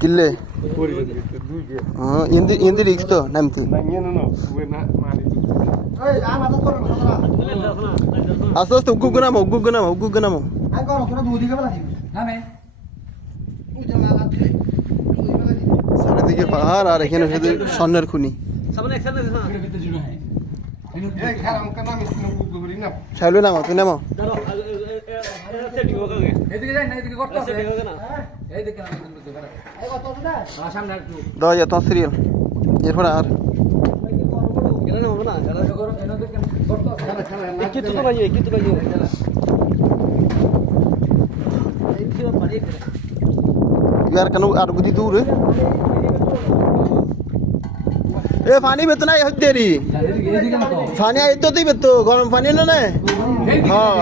কিল্লে ইন্দি রিক্স তো নামতে আস্তে আস্তে উগ্গু নামো চারিদিকে পাহাড় আর এখানে শুধু স্বর্ণের খুনি শাইলু নামো তুই নামো দশ তোমার সিরিয়াল এরপরে আর यार कनो আর গুদি দূর এ পানি বেতো না হচ্ছে রে পানি আইতো তুই বেতো গরম পানি না না হ্যাঁ